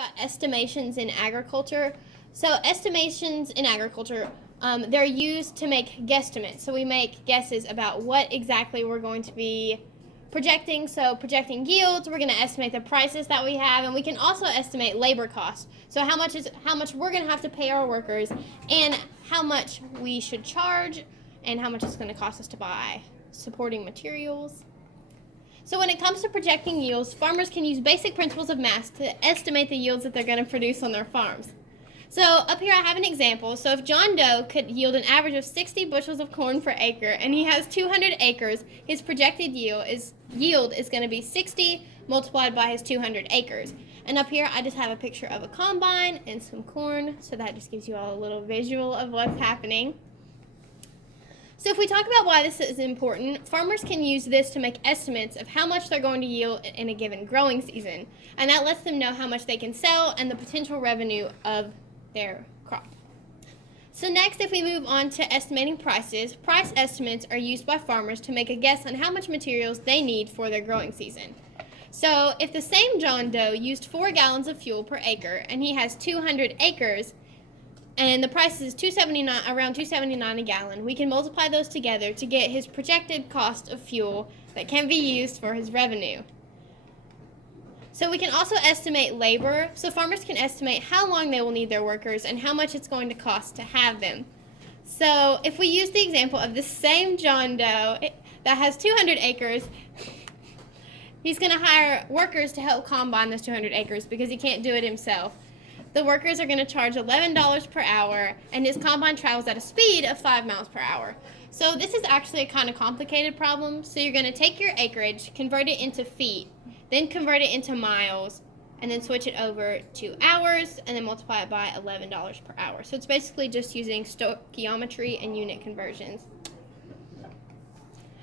about estimations in agriculture. So estimations in agriculture, they're used to make guesstimates. So we make guesses about what exactly we're going to be projecting. So projecting yields, we're going to estimate the prices that we have, and we can also estimate labor costs. So how much we're going to have to pay our workers, and how much we should charge, and how much it's going to cost us to buy supporting materials. So when it comes to projecting yields, farmers can use basic principles of math to estimate the yields that they're going to produce on their farms. So up here I have an example. So if John Doe could yield an average of 60 bushels of corn per acre, and he has 200 acres, his projected yield is going to be 60 multiplied by his 200 acres. And up here I just have a picture of a combine and some corn, so that just gives you all a little visual of what's happening. So if we talk about why this is important, farmers can use this to make estimates of how much they're going to yield in a given growing season, and that lets them know how much they can sell and the potential revenue of their crop. So next, if we move on to estimating prices, price estimates are used by farmers to make a guess on how much materials they need for their growing season. So if the same John Doe used 4 gallons of fuel per acre and he has 200 acres, and the price is around $2.79 a gallon, we can multiply those together to get his projected cost of fuel that can be used for his revenue. So we can also estimate labor, so farmers can estimate how long they will need their workers and how much it's going to cost to have them. So if we use the example of the same John Doe that has 200 acres, he's going to hire workers to help combine those 200 acres because he can't do it himself. The workers are going to charge $11 per hour, and his combine travels at a speed of 5 miles per hour. So this is actually a kind of complicated problem. So you're going to take your acreage, convert it into feet, then convert it into miles, and then switch it over to hours, and then multiply it by $11 per hour. So it's basically just using stoichiometry and unit conversions.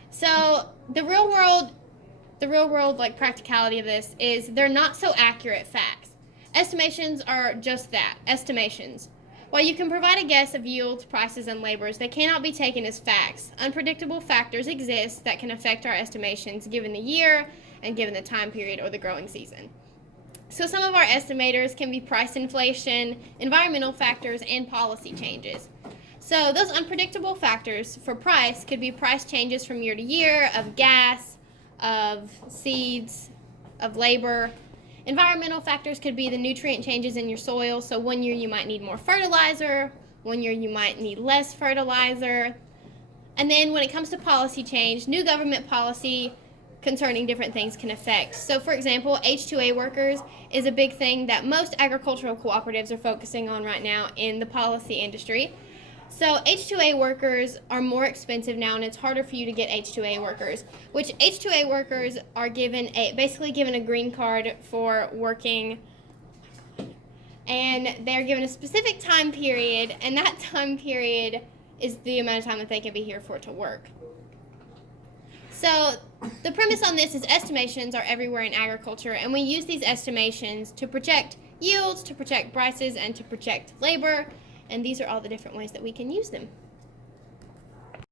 So the real world like practicality of this is they're not so accurate facts. Estimations are just that, estimations. While you can provide a guess of yields, prices, and labors, they cannot be taken as facts. Unpredictable factors exist that can affect our estimations given the year and given the time period or the growing season. So some of our estimators can be price inflation, environmental factors, and policy changes. So those unpredictable factors for price could be price changes from year to year of gas, of seeds, of labor. Environmental factors could be the nutrient changes in your soil. So one year you might need more fertilizer, one year you might need less fertilizer. And then when it comes to policy change, new government policy concerning different things can affect. So for example, H-2A workers is a big thing that most agricultural cooperatives are focusing on right now in the policy industry. So H-2A workers are more expensive now, and it's harder for you to get H-2A workers, which H-2A workers are basically given a green card for working, and they're given a specific time period, and that time period is the amount of time that they can be here for to work. So the premise on this is estimations are everywhere in agriculture, and we use these estimations to project yields, to project prices, and to project labor. And these are all the different ways that we can use them.